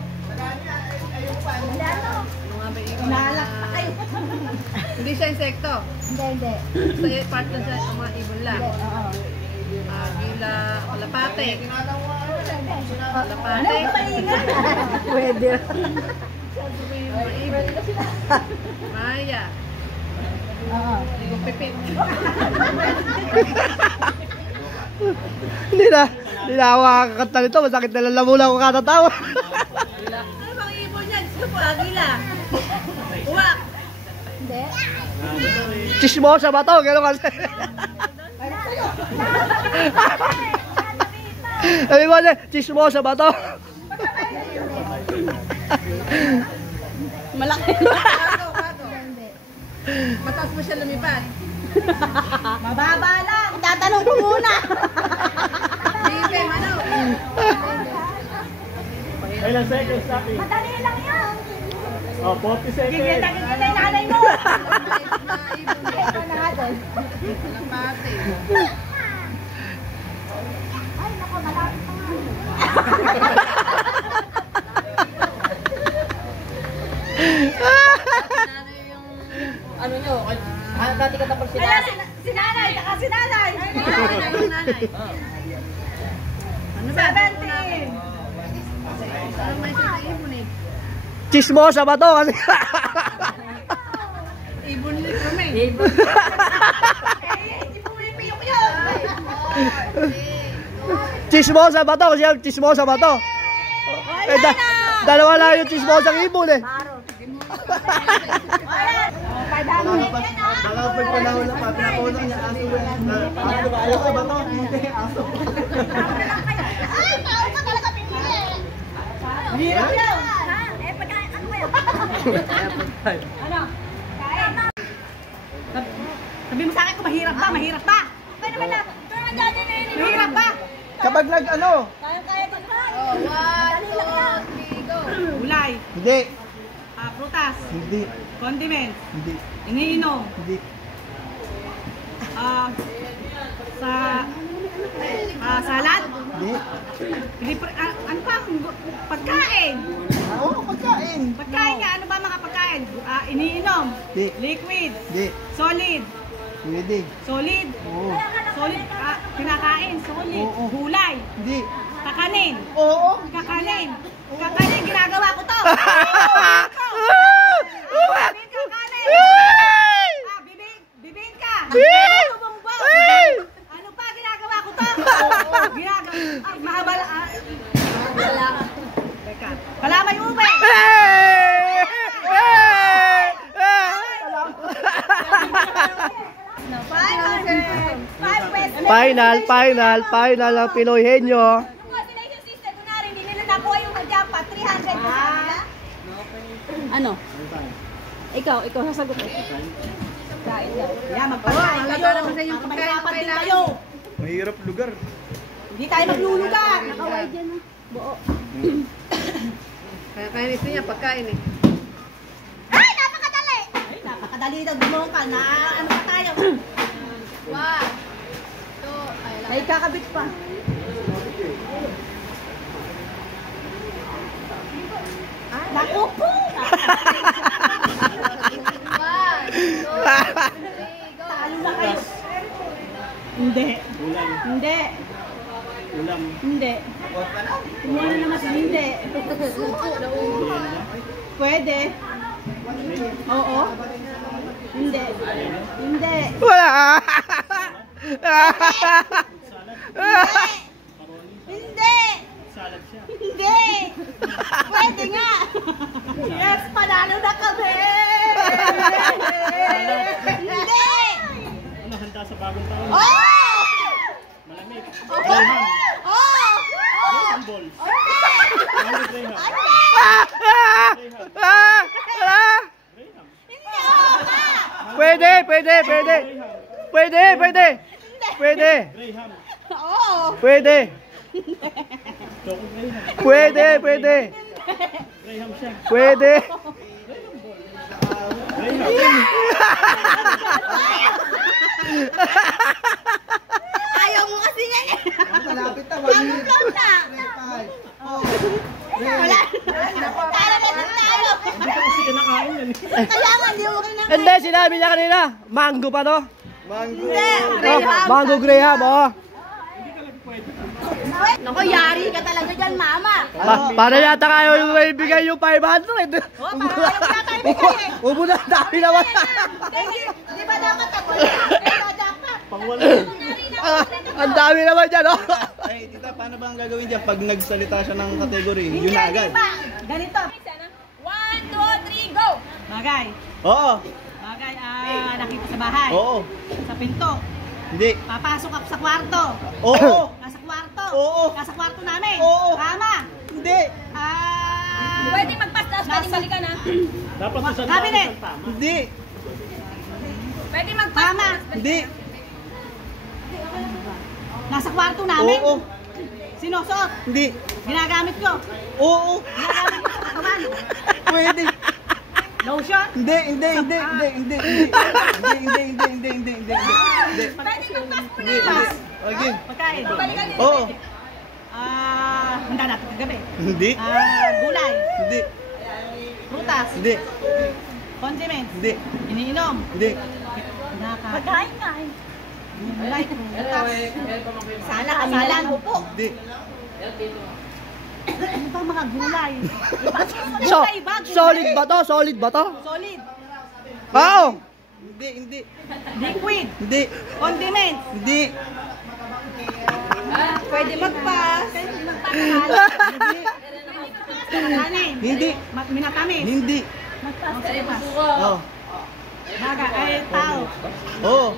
Ano nga ba yung ibon? Nalak pa kayo. Hindi siya insekto. Hindi. Sa part lang siya ang mga ibon lang. Oo. Agila. Kalapate. Ano Kalapate. yung palingan? Pwede. Maya. Oo. Ligong pipit. Hindi na ako makakakanta nito. Masakit na lang mula ako katatawa. Ano bang ibon yan? Supo, agila. Uwak. Hindi. Chismosa ba to? Gano'n kasi. Sabi mo niya, chismosa ba to? Malaki. Mataas mo siya lumipad. Mababa lang. Tatanong ko muna. Bibe, ano? Ilang seconds natin? Madali lang yan. Oh, 40 seconds. Gigil yung nanay mo. Ito na nga doon. Kalapate. Ay, naku, malapit pa nga. Ano nyo? Dati ka tapos sila. Kaya si nanay, saka si nanay. Ano ba? 17. Ano may sa ibon eh? Chismosa ba to? Kasi Ibon ni kami. Ibon. Ibon ni Piyok yun. chismosa ba to? Kasi chismosa ba to? Dalawa lang yung chismosa ng ibon eh. Baka pagpanahon na pa, pinakulang niya aso yan. Aso ba? Aso ba to? Hindi, aso. Ay, tao ka talaga pipili. Hirap yun. Eh, pagkain, ano ba yun? Ano? Kain. Sabi mo sa akin kung mahirap ba? Mahirap ba? Pwede ba na? Mahirap ba? Kapag nag-ano? Kaya ba? Oh, 1, 2, 3, go. Gulay. Hindi. Prutas. Hindi. Condiments. Hindi. Iniinom. Hindi. Salad. Hindi. Ano pa? Pagkain. Oo, pagkain. Pagkain nga. Ano ba mga pagkain? Iniinom. Hindi. Liquid. Hindi. Solid. Pwede. Solid. Oo. Solid. Kinakain. Solid. Oo. Hulay. Hindi. Kakanin. Oo. Kakanin. Kakanin. Ginagawa ko to. Kakanin. Bibingka. Bubong-bong. Ano pa ginagawa ko to? Ginagawa. Mahaba. Teka. Palamay ube. Final ng Pinoy Henyo. Hindi nila nakuha yung magjampa. 300 na nila. Ano? Ikaw sasagot mo. Kain daw. Yeah, magpakain kayo. Mahirapan din kayo. Mahirap lugar. Hindi tayo maglulugar. Nakaway dyan ah. Buo. Kaya kainis niya pagkain eh. Ay, napakadali! Ay, napakadali daw gumawa ka na ano pa tayo. 1, 2, Ay, kakabit pa. Naku po! 1, 2, 3, go! Talo na kayo. Hindi. Hindi. Ulam. Hindi. Hindi na naman hindi. Pwede. Oo. Hindi. Hindi. Wala! Hindi. Hindi. Pwede nga. Yes, panalo na kami. Hindi. Ano, handa sa bagong taon? Oh! Malamig. Oh! Balls. Pwede. Graham. Oo. Pwede. Choco Graham. Pwede. Graham siya. Pwede. Ayaw mo kasi nga eh. Malapit na. Pagod na. Wala. Talo na din tayo. Hindi ko kasi kinakain yan. Kaya nga, hindi mo kinakain. Hindi, sinabi niya kanina. Mango pa to. Mango. Oh, mango Graham, oh. Naku, yari ka talaga dyan, mama. Para yata kayo yung ibigay yung 500. Oh, para ayaw na tayo bigay eh. Ubo na, dami naman. Di ba dapat ako? Ito, dapat. Pangwala. Kunwari na Ang dami naman dyan, oh. Ay, tita, paano ba ang gagawin dyan pag nagsalita siya ng category? Yun Hindi, na agad. di ba? Ganito. 1, 2, 3, go! Bagay. Oo. Bagay, nakita sa bahay. Oo. Sa pinto. Hindi. Papasok ako sa kwarto. Oo. Nasa kwarto. Oo. Nasa kwarto namin. Oo. Tama. Hindi. Pwede magpastas, pwede balikan ha. Cabinet. Hindi. Pwede magpastas. Hindi. Nasa kwarto namin. Oo. Sinusuot. Hindi. Ginagamit ko. Oo. Ginagamit ko sa katawan. Pwede. Lotion. Hindi. Hindi. Pwede magpastas Hindi. Okay. Pagkain. Oo. Handa natin kagabi. Hindi. Gulay. Hindi. Prutas. Hindi. Condiments. Hindi. Iniinom. Hindi. Pagkain ka. Gulay. Prutas. Sana kasalan. Upo. Hindi. Ano ba mga gulay? So, Gulay ba? Gulay? solid ba to? Solid ba to? Solid. Oo. Hindi. Liquid. Hindi. Condiments. Hindi. Pwede magpas. Kanin. Hindi. Minatamis. Hindi. Magpas. Sige pa. Oh. Baga, ay tao. Oo.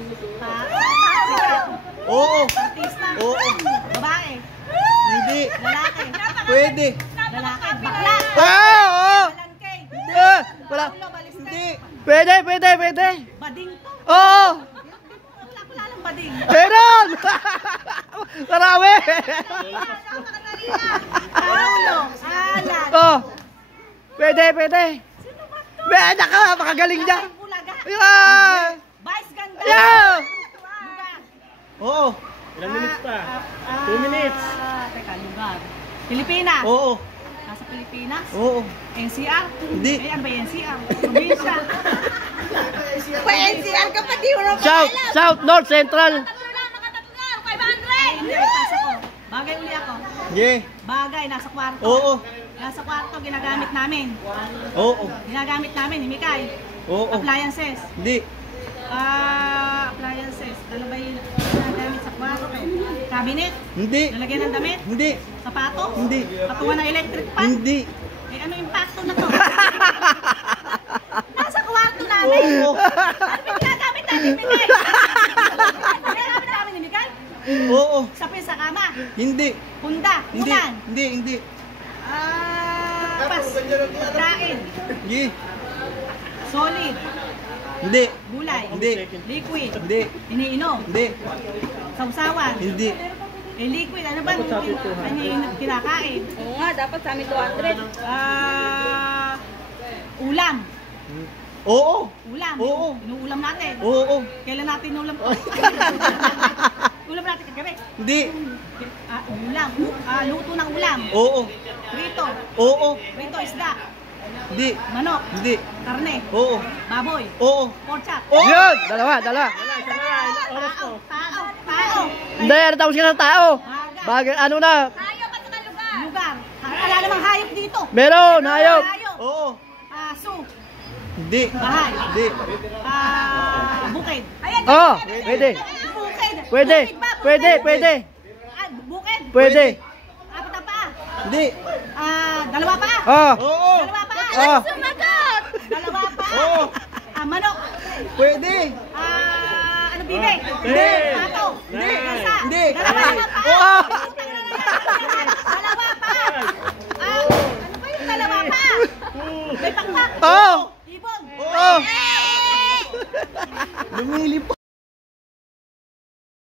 Oo. Artista. Oo. Babae. Hindi. Lalaki. Pwede. Lalaki. Bakla. Oo. Malangkay. Wala. Ulo, balistek. Hindi. Pwede. Bading to. Oo. Wala lang bading. Meron. Marami. Paulo. Alan. Oh. Pwede. Beda ka, makagaling niya. Bulaga. Yeah. Vice ganda. Yeah. Lugar. Oo. Ilang minutes pa? 2 minutes. Teka, lugar. Pilipinas. Oo. Nasa Pilipinas. Oo. NCR? Hindi. Eh, ano ba yung NCR? Probinsya. Pa-NCR ka pa, di mo na South, North, Central. Tatlo lang, nakatatlo lang. 500! Hindi, ipasa ko. Bagay uli ako. Yeah. Bagay, nasa kwarto. Oo. Nasa kwarto, ginagamit namin. Oo. Ginagamit namin, Mikay. Oo. Appliances. Hindi. Appliances. Ano ba yung ginagamit sa kwarto? Cabinet? Hindi. Lalagyan ng damit? Hindi. Sapato? Hindi. Patungan ng electric fan? Hindi. Eh, ano impacto na to? Nasa kwarto namin. Oo. Ano ba ginagamit natin, Mikay? Ginagamit namin ni Mikay? Oo. Sapin sa kama. Hindi. Punda. Hindi. Unan. Hindi. Pas. Pagkain. Yeah. Solid. Hindi. Gulay. Hindi. Liquid. Hindi. Iniinom. Hindi. Sausawan. Hindi. Eh, liquid. Ano ba? Kinakain. Oo nga, dapat sa amin 200. Ulam. Oo. Ulam. Oo. Inuulam natin. Oo. Kailan natin ulam to? Ulam natin kagabi. Hindi. Ulam. Luto ng ulam. Oo. Prito. Oo. Prito isda. Hindi. Manok. Hindi. Karne. Oo. Baboy. Oo. Pork chop. Yun, dalawa. Tao. Hindi, natapos ka ng tao. Bagay, ano na? Hayop at saka lugar. Lugar. Wala namang hayop dito. Meron, hayop. Hayop. Oo. Aso. Hindi. Bahay. Hindi. Bukid. Ayan. Oo, pwede. Bukid. Pwede. Bukid ba? Pwede. Bukid. Pwede. Apat na paa. Hindi. Dalawa paa. Oo. Oo. Dalawa paa. Oo. Sumagot. Dalawa paa. Oo. Manok. Pwede. Ano bibe? Hindi. Pato. Hindi. Gasa. Hindi. Dalawa paa. Oo. Dalawa paa. Ano ba yung dalawa paa? May pakpak. Oo. Ibon. Oo. Lumilip pa.